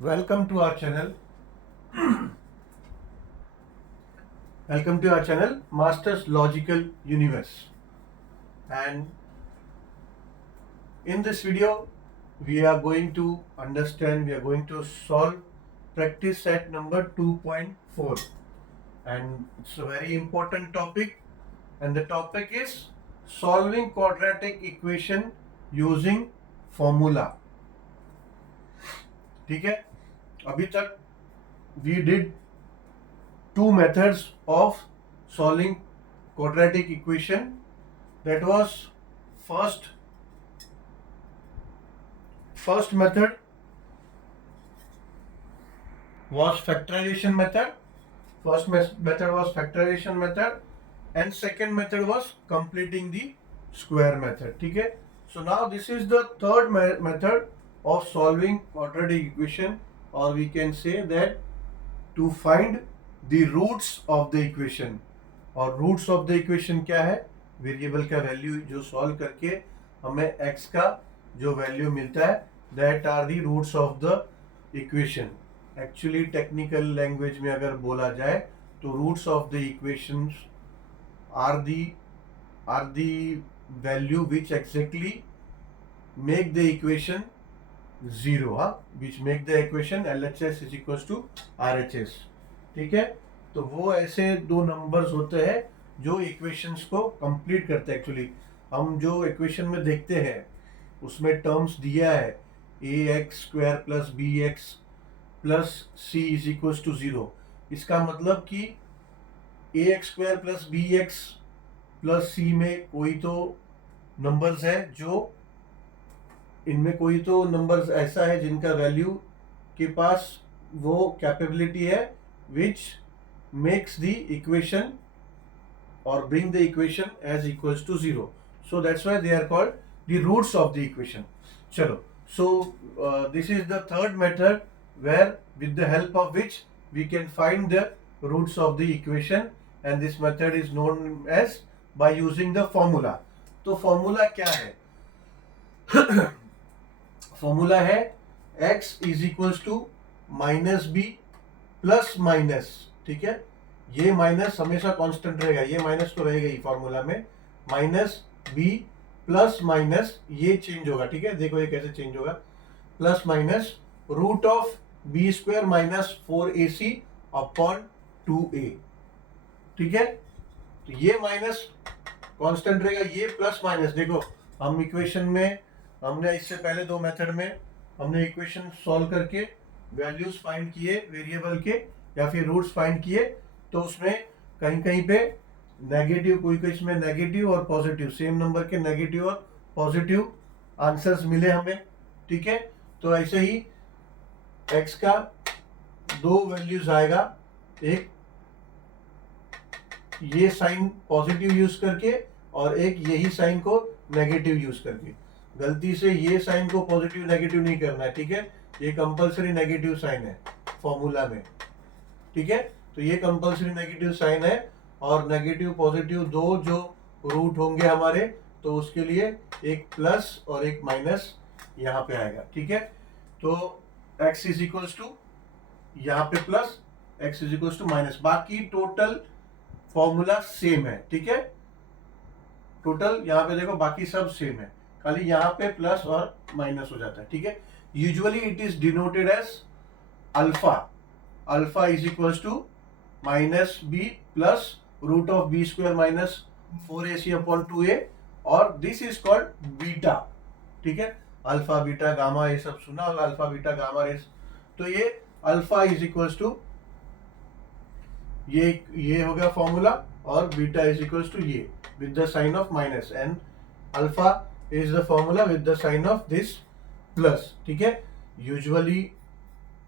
Welcome to our channel. Welcome to our channel, Masters Logical Universe. And in this video, we are going to solve practice set number 2.4. And it's a very important topic. And the topic is solving quadratic equation using formula. ठीक है, अभी तक we did two methods of solving quadratic equation. That was first method was factorization method. Method was factorization method, and second method was completing the square method. ठीक है, so now this is the third method of solving quadratic equation, or we can say that to find the roots of the equation. और roots of the equation क्या है? Variable का value जो solve करके हमें x का जो value मिलता है, that are the roots of the equation. Actually technical language में अगर बोला जाए तो roots of the equations are the value which exactly make the equation zero, which make the equation LHS is equal to RHS. ठीक है, तो वो ऐसे दो नंबर्स होते हैं जो इक्वेशंस को कंप्लीट करते हैं. एक्चुअली हम जो इक्वेशन में देखते हैं उसमें टर्म्स दिया है ax² plus bx plus c is equal to 0. इसका मतलब कि ax² प्लस bx प्लस सी में कोई तो नंबर्स है, जो इनमें कोई तो नंबर्स ऐसा है जिनका वैल्यू के पास वो कैपेबिलिटी है विच मेक्स द इक्वेशन और bring the equation as equals to 0. So that's why they are called the roots of the equation. चलो, so this is the third method where with the help of which we can find the roots of the equation, and this method is known as by using the formula. तो formula क्या है? formula है x is equals to minus b plus minus. ठीक है, ये minus हमेशा constant रहेगा, ये माइनस तो रहेगा ही फॉर्मूला में. माइनस b प्लस माइनस ये चेंज होगा. ठीक है, देखो ये कैसे चेंज होगा. Plus minus root of b² minus 4ac upon 2a. ठीक है, तो ये माइनस कांस्टेंट रहेगा, ये प्लस माइनस. देखो हम इक्वेशन में हमने इससे पहले दो मेथड में हमने इक्वेशन सॉल्व करके वैल्यूज फाइंड किए वेरिएबल के या फिर रूट्स फाइंड किए, तो उसमें कहीं कहीं पे नेगेटिव, कोई कोई इसमें नेगेटिव और पॉजिटिव, सेम नंबर के नेगेटिव और पॉजिटिव आंसर्स मिले हमें. ठीक है, तो ऐसे ही x का दो वैल्यूज आएगा, एक ये साइन पॉजिटिव यूज करके और एक यही साइन को नेगेटिव यूज करके. गलती से ये साइन को पॉजिटिव नेगेटिव नहीं करना है. ठीक है, ये कंपलसरी नेगेटिव साइन है फॉर्मूला में. ठीक है, तो ये कंपलसरी नेगेटिव साइन है, और नेगेटिव पॉजिटिव दो जो रूट होंगे हमारे, तो उसके लिए एक प्लस और एक माइनस यहाँ पे आएगा. ठीक है, तो x इज इक्वल्स टू यहाँ पे plus, x is equals to minus. बाकी टोटल फॉर्मूला सेम है. ठीक है, टोटल यहाँ पे देखो बाकी सब सेम है, खाली यहाँ पे प्लस और माइनस हो जाता है. ठीक है, usually it is denoted as alpha. Alpha is equals to minus B plus root of b² minus 4ac upon 2a, और दिस इज कॉल्ड बीटा. ठीक है, अल्फा बीटा गामा ये सब सुना होगा, अल्फा बीटा गामा रेस. तो ये alpha is equals to ये हो गया फॉर्मूला, और बीटा इज इक्वल्स टू ये with the sign of minus, and alpha is the formula with the sign of this plus. ठीक है, यूजुअली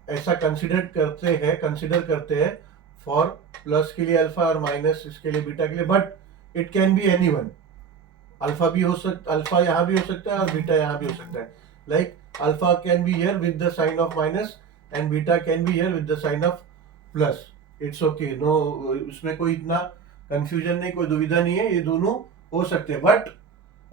ऐसा कंसिडर करते हैं फॉर प्लस के लिए अल्फा और माइनस इसके लिए बीटा के लिए, but it can be anyone. Alpha भी हो सकता, अल्फा यहाँ भी हो सकता है और बीटा यहाँ भी हो सकता है. Like alpha can be here with the sign of minus and beta can be here with the sign of plus. It's okay, no, उसमें कोई इतना कंफ्यूजन नहीं, कोई दुविधा नहीं है, ये दोनों हो सकते हैं. बट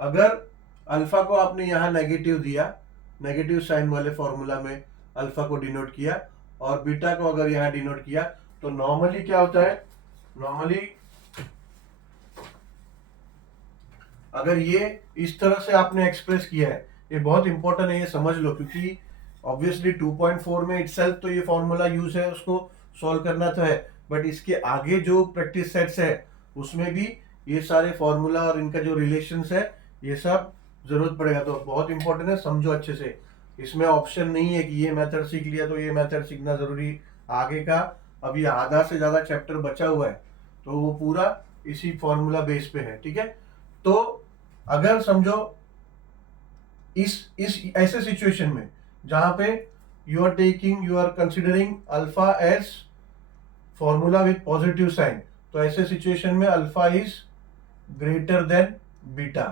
अगर अल्फा को आपने यहाँ नेगेटिव दिया, नेगेटिव साइन वाले फॉर्मूला में, अल्फा को डिनोट किया और बीटा को अगर यहाँ डिनोट किया तो नॉर्मली क्या होता है, नॉर्मली अगर ये इस तरह से आपने एक्सप्रेस किया है, ये बहुत इंपॉर्टेंट है, ये समझ लो, क्योंकि ऑब्वियसली 2.4 में इटसेल्फ तो ये फॉर्मूला यूज है, उसको सॉल्व करना तो है, बट इसके आगे जो प्रैक्टिस सेट्स है उसमें भी ये सारे फॉर्मूला और इनका जो रिलेशंस है ये सब जरूरत पड़ेगा। तो बहुत इंपॉर्टेंट है, समझो अच्छे से। इसमें ऑप्शन नहीं है कि ये मेथड सीख लिया तो ये मेथड सीखना जरूरी, आगे का अभी आधा से ज्यादा चैप्टर बचा हुआ है तो वो पूरा इसी फॉर्मूला बेस पे है, ठीक है। तो अगर समझो इस ऐसे सिचुएशन में जहां पे you are considering alpha as formula with positive sign, तो ऐसे सिचुएशन में alpha is greater than beta,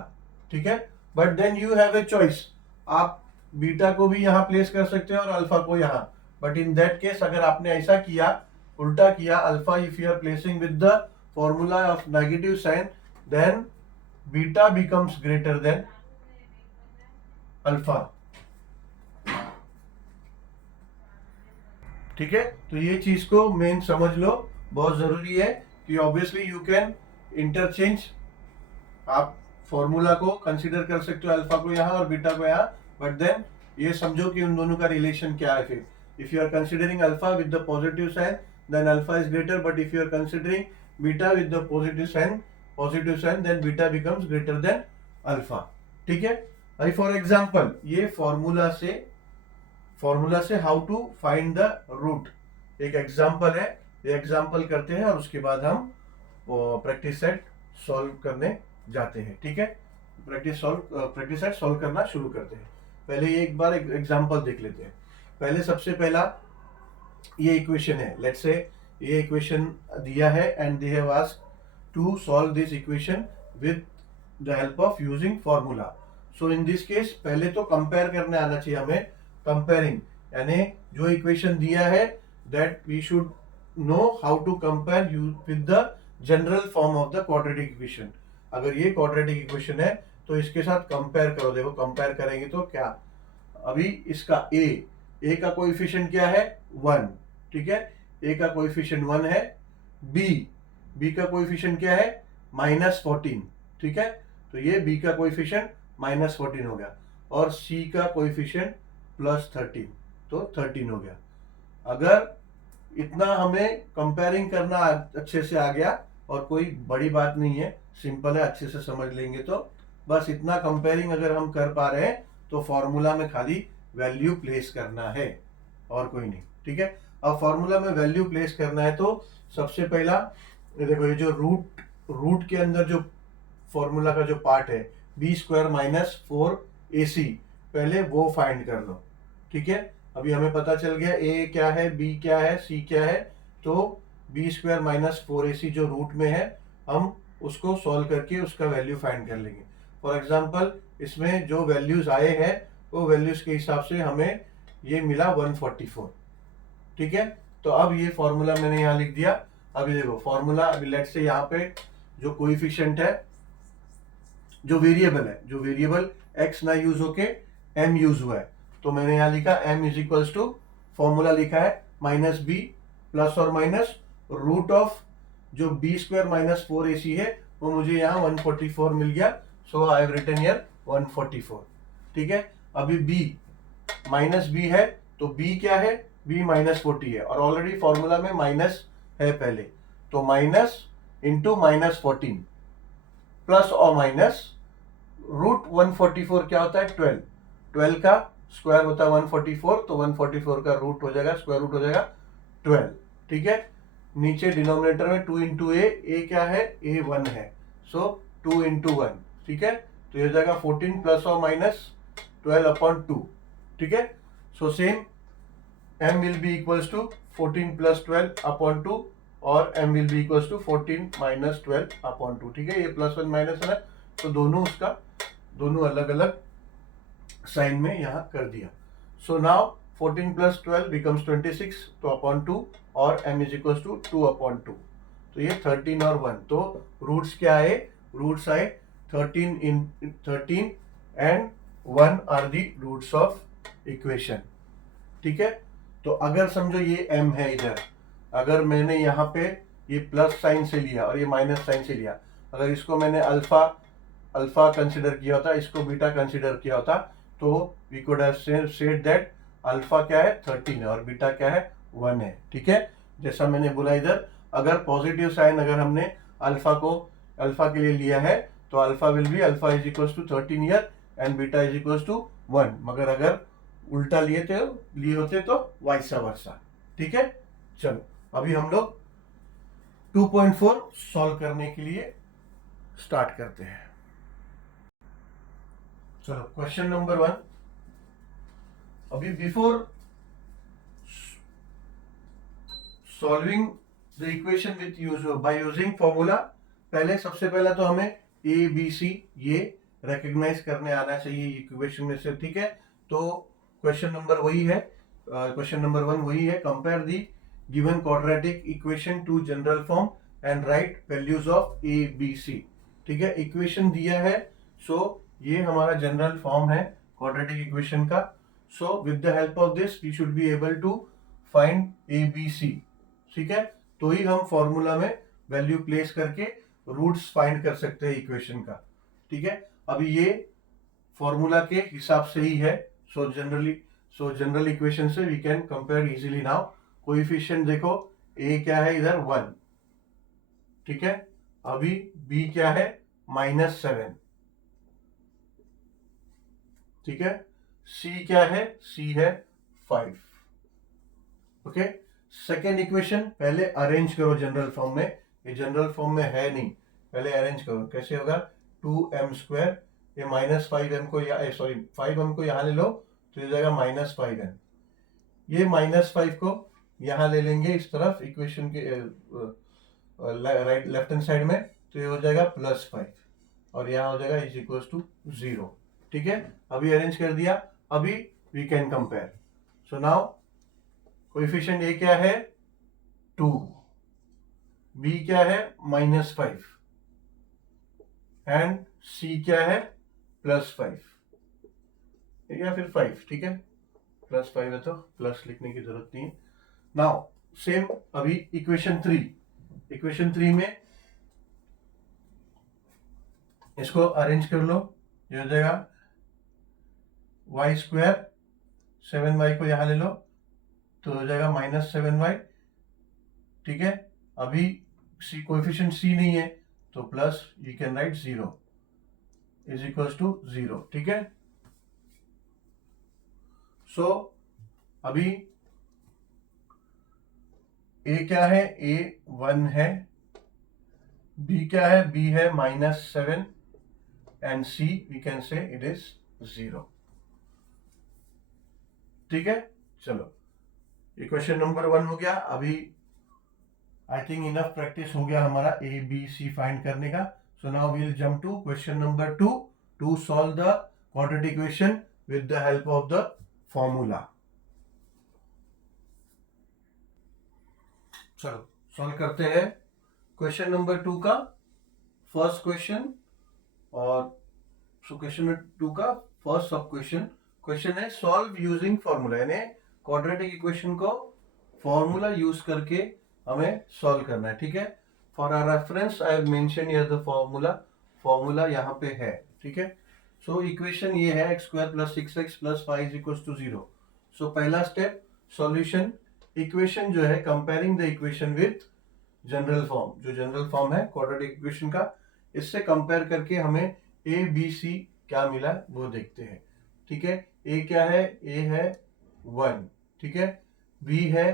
ठीक है। But then you have a choice, आप बीटा को भी यहां प्लेस कर सकते हैं और अल्फा को यहां, बट इन दैट केस अगर आपने ऐसा किया, उल्टा किया, alpha if you are placing with the formula of negative sign, then beta becomes greater than alpha, ठीक है। तो ये चीज को मेन समझ लो, बहुत जरूरी है कि ऑब्वियसली यू कैन इंटरचेंज, आप फॉर्मूला को कंसीडर कर सकते हो अल्फा को यहाँ और बीटा को यहाँ, बट देन ये समझो कि उन दोनों का रिलेशन क्या है। फिर if you are considering alpha with the positive sign then alpha is greater, but if you are considering beta with the positive sign then beta becomes greater than alpha, ठीक है। अभी फॉर एग्जांपल ये formula से how to find the root, एक example है, ये example करते हैं और उसके बाद हम प्रैक्टिस सेट सॉल्व करने जाते हैं, ठीक है। प्रैक्टिस सेट सॉल्व करना शुरू करते हैं। पहले ये एक बार एग्जांपल देख लेते हैं। पहले सबसे पहला ये इक्वेशन है, लेट्स से ये इक्वेशन दिया है and they have asked to solve this equation with the help of using formula. So in this case पहले तो कंपेयर करने आना चाहिए हमें, कंपेयरिंग, यानी जो इक्वेशन दिया है that we should know how to compare with the general form of the quadratic equation. अगर ये क्वाड्रेटिक इक्वेशन है तो इसके साथ कंपेयर करो, देखो कंपेयर करेंगे तो क्या, अभी इसका ए का कोएफिशिएंट क्या है 1, ठीक है, ए का कोएफिशिएंट 1 है, बी का कोएफिशिएंट क्या है -14, ठीक है, तो ये बी का कोएफिशिएंट -14 हो गया, और सी का कोएफिशिएंट +13, तो 13 हो गया। अगर इतना हमें कंपेयरिंग करना अच्छे से आ गया और कोई बड़ी बात नहीं है, सिंपल है, अच्छे से समझ लेंगे तो बस इतना कंपेयरिंग अगर हम कर पा रहे हैं तो फॉर्मूला में खाली वैल्यू प्लेस करना है और कोई नहीं, ठीक है। अब फॉर्मूला में वैल्यू प्लेस करना है तो सबसे पहला देखो, ये जो रूट के अंदर जो फॉर्मूला का जो पार्ट है b² - 4ac, पहले वो फाइंड कर लो, ठीक है। अभी हमें पता चल गया a क्या है, b क्या है, c क्या है, तो b² - 4ac जो रूट में है हम उसको सॉल्व करके उसका वैल्यू फाइंड कर लेंगे। फॉर एग्जांपल इसमें जो वैल्यूज आए हैं वो वैल्यूज के हिसाब से हमें ये मिला 144, ठीक है। तो अब ये फॉर्मूला मैंने यहाँ लिख दिया। अभी देखो फॉर्मूला, अभी लेट्स से यहाँ पे जो कोएफिशिएंट है, जो वेरिएबल x ना यूज होके m यूज हुआ है, तो मैंने यहाँ लिखा m is equals to, formula लिखा है -b ± रूट ऑफ जो b² - 4ac है वो मुझे यहाँ 144 मिल गया, सो आई हैव रिटन हियर 144, ठीक है। अभी b है तो b क्या है, b -40 है, और ऑलरेडी फॉर्मूला में माइनस है पहले, तो माइनस इंटू -14 प्लस और माइनस रूट 144 क्या होता है 12 का स्क्वायर होता है 144, तो 144 का रूट हो जाएगा, स्क्वायर रूट हो जाएगा 12, ठीक है। नीचे डिनोमिनेटर में 2 इंटू ए क्या है, ए 1 है, सो 2 इंटू 1, ठीक है, तो ये हो जाएगा 14 प्लस और माइनस 12/2, ठीक है। So same m will be equals to 14 + 12/2 और m will be equals to 14 - 12/2, ठीक है। ये +1 माइनस है तो दोनों अलग अलग साइन में यहाँ कर दिया। सो नाउ 14 + 12 बिकम्स 26 तो /2 और m इज इक्वल्स टू 2/2, तो ये 13 और 1, तो रूट्स क्या आए, रूट्स आए 13 and 1 are the roots of equation, ठीक है। तो अगर समझो ये m है इधर, अगर मैंने यहाँ पे ये प्लस साइन से लिया और ये माइनस साइन से लिया, अगर इसको मैंने अल्फा अल्फा कंसिडर किया होता, इसको बीटा कंसिडर किया होता, तो we could have said that alpha क्या है 13 है और बीटा क्या है 1 है। ठीक है, जैसा मैंने बोला इधर, अगर पॉजिटिव साइन अगर हमने अल्फा के लिए लिया है तो alpha will be alpha is equal to 13 year and beta is equal to 1, मगर अगर उल्टा लिए होते तो वाइसा वर्सा। ठीक है, चलो अभी हम लोग 2.4 सॉल्व करने के लिए स्टार्ट करते हैं। चलो क्वेश्चन नंबर 1, अभी before solving the equation with by using formula, पहले सबसे पहला तो हमें ए बी सी ये रिकॉग्नाइज करने आना चाहिए इक्वेशन में से। ठीक है, तो क्वेश्चन नंबर वही है, क्वेश्चन नंबर 1 वही है, compare the given quadratic equation to general form and write values of A B C. ठीक है, इक्वेशन दिया है, सो ये हमारा जनरल फॉर्म है क्वाड्रेटिक इक्वेशन का। So with the help of this we should be able to find A B C. ठीक है, तो ही हम फॉर्मूला में वैल्यू प्लेस करके रूट्स फाइंड कर सकते हैं इक्वेशन का। ठीक है, अभी ये फॉर्मूला के हिसाब से ही है, सो जनरल इक्वेशन से we can compare easily now. Coefficient देखो, ए क्या है इधर 1, ठीक है, अभी बी क्या है -7, ठीक है, सी क्या है, सी है 5। ओके, सेकेंड इक्वेशन पहले अरेंज करो जनरल फॉर्म में, ये जनरल फॉर्म में है नहीं, पहले अरेंज करो। कैसे होगा, 2m², ये -5m को सॉरी 5m को यहाँ ले लो तो ये जाएगा -5m, ये -5 को यहाँ ले लेंगे इस तरफ इक्वेशन के राइट लेफ्ट हैंड साइड में, तो ये हो जाएगा +5 और यहाँ हो जाएगा इज इक्वल टू 0। ठीक है, अभी अरेंज कर दिया, अभी we can compare. So now coefficient a क्या है 2, बी क्या है -5 एंड सी क्या है +5 या फिर 5। ठीक है, +5 है तो प्लस लिखने की जरूरत नहीं है। नाउ सेम अभी इक्वेशन 3 में इसको अरेंज कर लो, ये हो जाएगा y², 7y को यहां ले लो तो हो जाएगा -7y। ठीक है, अभी सी कोएफिशिएंट सी नहीं है तो plus you can write 0 is equal to 0। ठीक है, सो अभी ए क्या है, ए 1 है, बी क्या है, बी है -7 and C we can say it is 0। ठीक है, चलो इक्वेशन नंबर 1 हो गया। अभी आई थिंक इनफ प्रैक्टिस हो गया हमारा ए बी सी फाइंड करने का। So now we will jump to question number 2 to solve the quadratic equation with the help of the formula. चलो सॉल्व करते हैं क्वेश्चन नंबर 2 का फर्स्ट क्वेश्चन, और क्वेश्चन नंबर 2 का फर्स्ट सब क्वेश्चन है solve using formula, यानी quadratic equation को formula use करके हमें सॉल्व करना है। ठीक है, for our reference I have mention here the formula यहाँ पे है। ठीक है, सो इक्वेशन ये है x² + 6x + 5 = 0। सो पहला स्टेप सॉल्यूशन, इक्वेशन जो है comparing the equation with general form, जो जनरल फॉर्म है क्वाड्रेटिक इक्वेशन का, इससे कंपेयर करके हमें ए बी सी क्या मिला वो देखते हैं। ठीक है, ए क्या है, ए है 1, ठीक है, बी है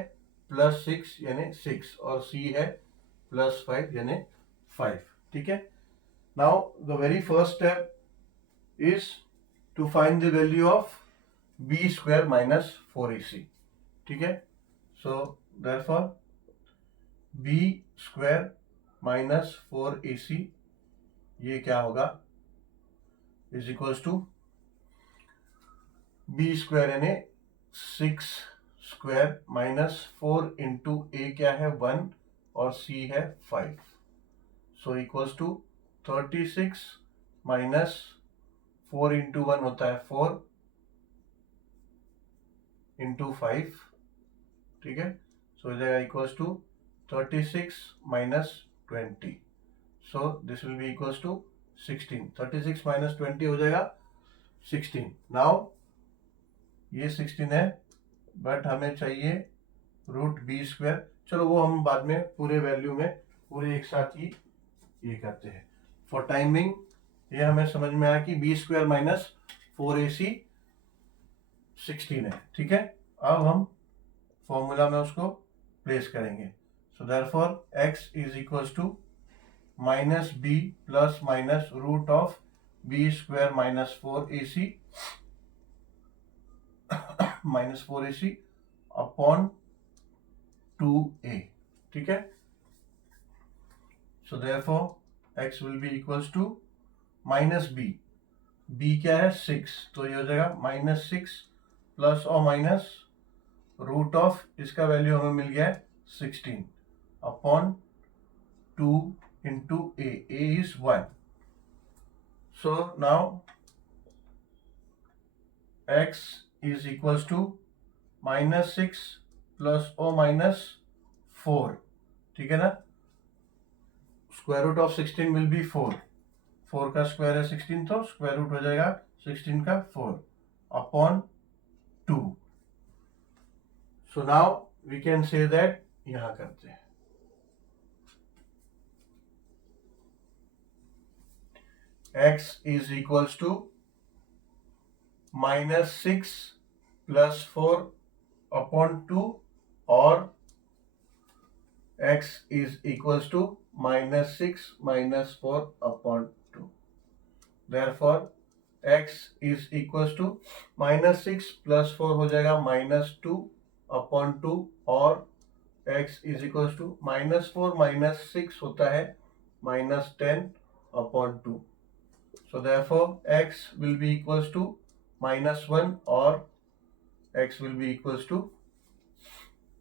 +6 यानी 6 और सी है +5 यानी 5। ठीक है, now the very first step is to find the value of b² - 4ac। ठीक है, सो देयरफॉर b² - 4ac ये क्या होगा, इज इक्वल्स टू b² यानी 6² - 4 इंटू a क्या है 1 और c है 5, सो इक्वल्स टू 36 - 4 इंटू 1 होता है 4 इंटू 5, ठीक है। सो हो जाएगा equals to 36 minus 20, so this will be equals to 16। 36 minus 20 हो जाएगा 16। नाउ ये 16 है, बट हमें चाहिए रूट बी स्क्वायर। चलो वो हम बाद में पूरे वैल्यू में पूरे एक साथ ही ये करते हैं। फॉर टाइमिंग ये हमें समझ में आया कि बी स्क्वायर माइनस 4ac 16 है, ठीक है। अब हम फॉर्मूला में उसको प्लेस करेंगे। So therefore x is equals to minus B plus minus root of B square minus 4ac minus 4ac upon 2a, ठीक है। So therefore x will be equals to minus b क्या है 6, तो ये हो जाएगा माइनस 6 प्लस और minus root of इसका वैल्यू हमें मिल गया है 16 upon 2 into a is 1। So now x is equals to minus 6 plus और माइनस 4, ठीक है ना। Square root of 16 will be 4, 4 का स्क्वायर है 16, तो स्क्वायर रूट हो जाएगा 16 का 4 upon 2। So now we can say that, यहां करते हैं x is equals to minus 6 plus 4 upon 2 और x is equals to minus 6 minus 4 upon 2। Therefore x is equals to minus 6 plus 4 हो जाएगा माइनस 2 अपॉन 2 और x is equals to minus 4 minus 6 होता है minus 10 upon 2। So therefore x will be equals to minus 1 or x will be equals to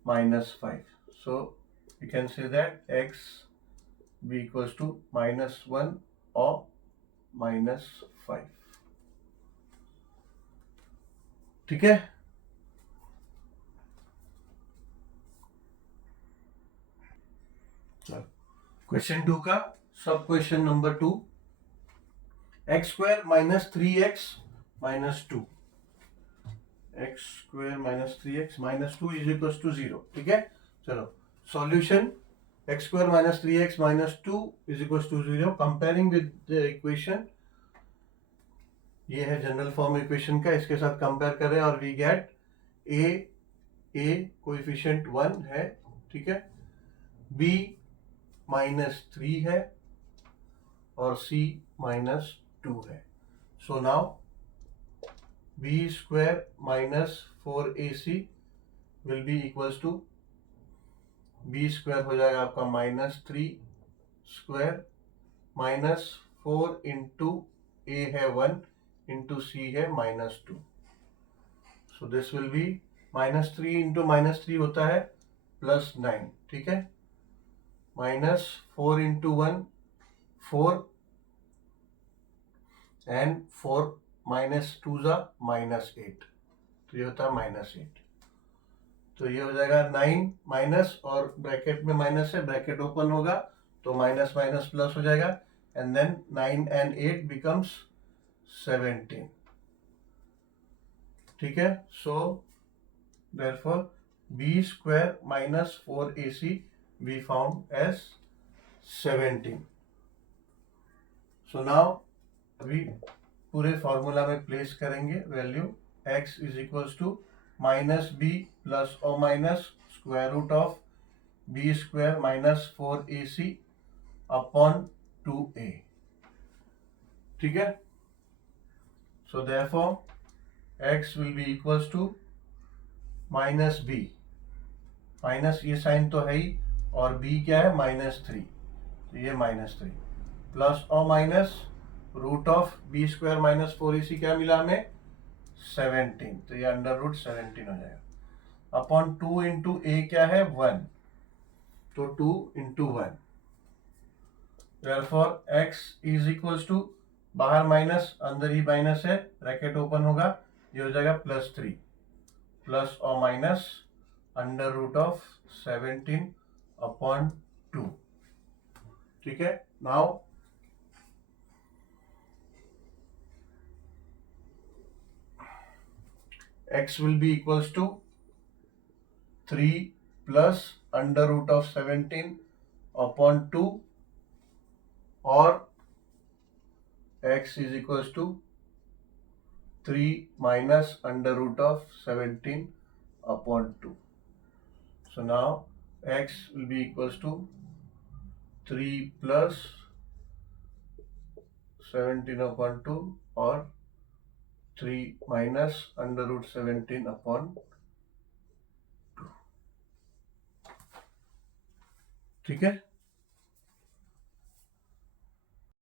minus 5. So we can say that x be equals to minus 1 or minus 5. ठीक है। Question 2 का sub question number 2, x square minus 3x minus 2, x square minus 3x minus 2 is equal to 0, ठीक है। चलो solution x square minus 3x minus 2 is equal to 0, comparing with the equation, ये है general form equation का, इसके साथ compare करें और वी गेट ए कोएफिशिएंट 1 है, ठीक है, b माइनस 3 है और c माइनस 2 है। So now B square minus 4ac will be equals to, B square हो जाएगा आपका minus 3 square minus 4 into A है 1 इंटू सी है minus 2। So this will be minus 3 into minus 3 होता है प्लस 9, ठीक है, माइनस 4 इंटू 1 4 एंड 4 माइनस 2 जा माइनस 8, तो ये होता है माइनस 8। तो ये हो जाएगा 9 माइनस और ब्रैकेट में माइनस है, ब्रैकेट ओपन होगा तो माइनस माइनस प्लस हो जाएगा एंड देन 9 एंड 8 बिकम्स 17, ठीक है। So therefore b square minus 4ac we found as 17। So now अभी पूरे फॉर्मूला में प्लेस करेंगे value, x is equals to minus B plus और minus square root of B square minus 4ac upon 2a, ठीक है। So therefore x will be equals to minus b, minus ये sign तो है ही और b क्या है माइनस 3, तो ये माइनस 3 प्लस और minus root of B square minus 4ac क्या मिला हमें 17, तो ये अंडर रूट 17 हो जाएगा अपॉन 2 इंटू ए क्या है 1, तो 2 into 1। Therefore x is equals to, बाहर माइनस अंदर ही माइनस है, ब्रैकेट ओपन होगा, ये हो जाएगा plus 3 plus or minus under root of 17 upon 2. ठीक है. Now x will be equals to 3 plus under root of 17 upon 2, or x is equals to 3 minus under root of 17 upon 2. So now x will be equals to 3 plus 17 upon 2 or 3 minus under root 17 upon 2. ठीक है.